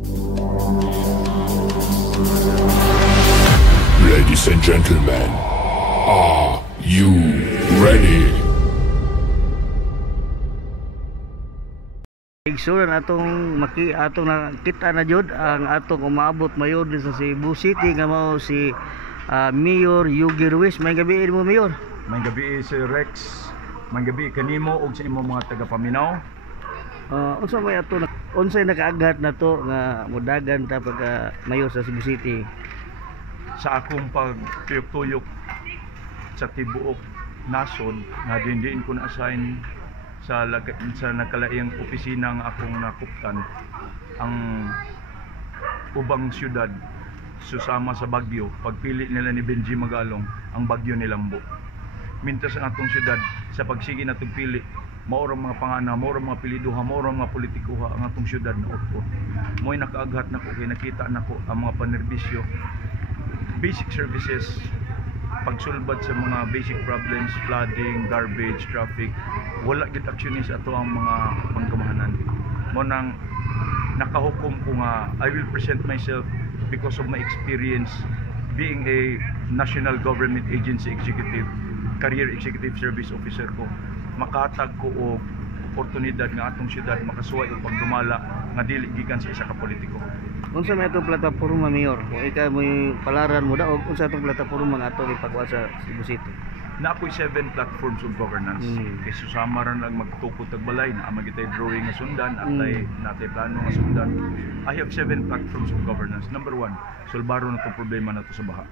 Ladies and gentlemen, are you ready? Igsuran atong nakita na jud ang atong umaabot mayor din sa Cebu City nga mao si Mayor Yugi Ruiz. May gabi mo, Mayor. May gabi si Rex. May gabi kanimo ug sa imong mga taga-paminaw. Unsay nakaaghat na to nga mudagan ta pagka mayor sa Cebu City? Sa akong pagtuyok-tuyok sa tibuok nasod na dindiin ko na-assign sa nakalaing opisina nga akong nakuptan ang ubang syudad susama sa Bagyo. Pagpili nila ni Benji Magalong ang Bagyo ni Lambo. Mintas ang atong syudad sa pagsigi na pili, maurang mga pangana, maurang mga piliduha, maurang mga politikuha ang atong syudad na utpo. Mo'y nakaaghat na ko, kay nakita na ko ang mga panerbisyo, basic services, pagsulbad sa mga basic problems, flooding, garbage, traffic. Wala gid aksyonis ato ang mga pangkamahanan. Mo nang nakahukom ko nga I will present myself because of my experience being a national government agency executive, career executive service officer ko. Makatag ko og oportunidad nga atong syudad makasuway og pagdumala nga dili gikan sa isa ka politiko. Unsa may atong plataporma, Mayor? Kung ikaw mo'y palaran mo daog, unsa atong plataporma nga atong ipagwa sa Cebu City? Na ako'y 7 platforms of governance. Kay susama ran lang magtukod tag balay na magitay drawing nga sundan, natay plano nga sundan. I have 7 platforms of governance. Number 1, solbaro na tong problema nato sa baha.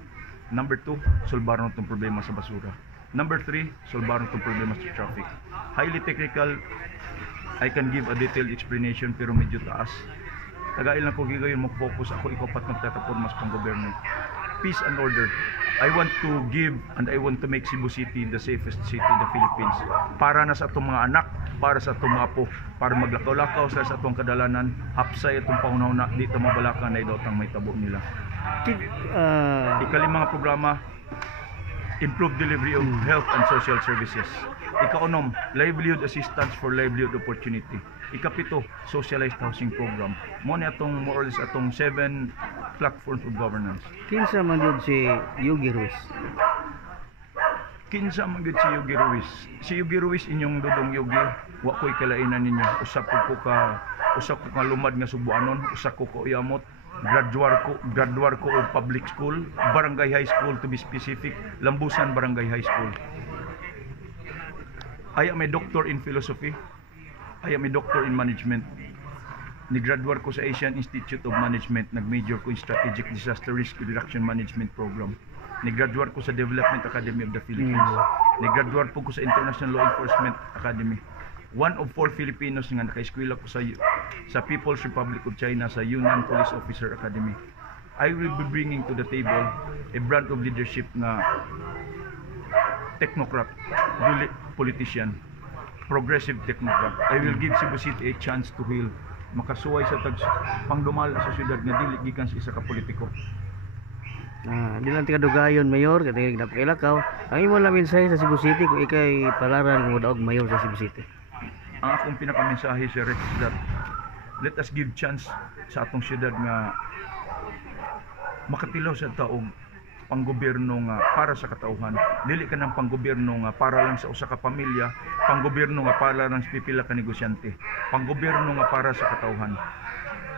Number 2, solbaro na tong problema sa basura. Number 3, solbaro na tong problema sa traffic. Highly technical, I can give a detailed explanation pero medyo taas. Tagail lang ko gigayon mo focus ako ikopat ng plataporma sa panggobyerno. Peace and order. I want to give and I want to make Cebu City the safest city in the Philippines. Para na sa atong mga anak, para sa atong mga apo, para maglakaw-lakaw sa atong kadalanan, hapsay atong pangunaw di ta mabalakan na idotang may tabo nila. Ikalimang programa, improve delivery of health and social services. Ikaunom, livelihood assistance for livelihood opportunity. Ikapito, socialized housing program. Mo ni atong more or less atong 7 platforms of governance. Kinsa man jud si Yugi Ruiz? Kinsa man jud si Yugi Ruiz? Si Yugi Ruiz inyong dudong Yugi, wa ko'y kalainan ninyo. Usa ko ka lumad nga Subuanon, usa ko yamot. Graduar ko og public school, barangay high school to be specific, Lambusan Barangay High School. I am a doctor in philosophy. I am a doctor in management. Nigraduar ko sa Asian Institute of Management, nag-major ko in Strategic Disaster Risk Reduction Management Program. Nigraduar ko sa Development Academy of the Philippines. Nigraduar po ko sa International Law Enforcement Academy. One of 4 Filipinos nga naka-eskwela ko sa People's Republic of China sa Yunnan Police Officer Academy. I will be bringing to the table a brand of leadership na technocrat, dili politician, progressive technocrat. I will give Cebu City a chance to heal, makasuway sa pangdumala sa syudad nga dili gikan sa isa ka politiko. Di lang tikadugayon, Mayor, katong napakilakaw. Ang imo lang mensahe sa Cebu City kung ikay palaran kung daog mayor sa Cebu City. Ang akong pinakamensahe sa Rex that let us give chance sa atong syudad nga makatilaw sa taog panggobyerno nga para sa katauhan. Dili ka ng panggobyerno nga para lang sa usa ka pamilya, panggobyerno nga para lang sa pipila ka negosyante, panggobyerno nga para sa katauhan.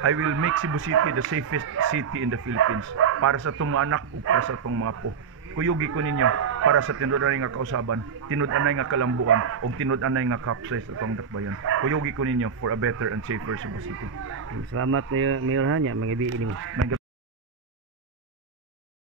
I will make Cebu City the safest city in the Philippines para sa itong mga anak o para sa itong mga po. Kuyugi ko ninyo para sa tinud-anay nga kausaban, tinud-anay nga kalambuan o tinud-anay nga kapsay sa itong dakbayan. Kuyugi ko ninyo for a better and safer Cebu City. Salamat, Mayor Hanya, mga ibiin mo.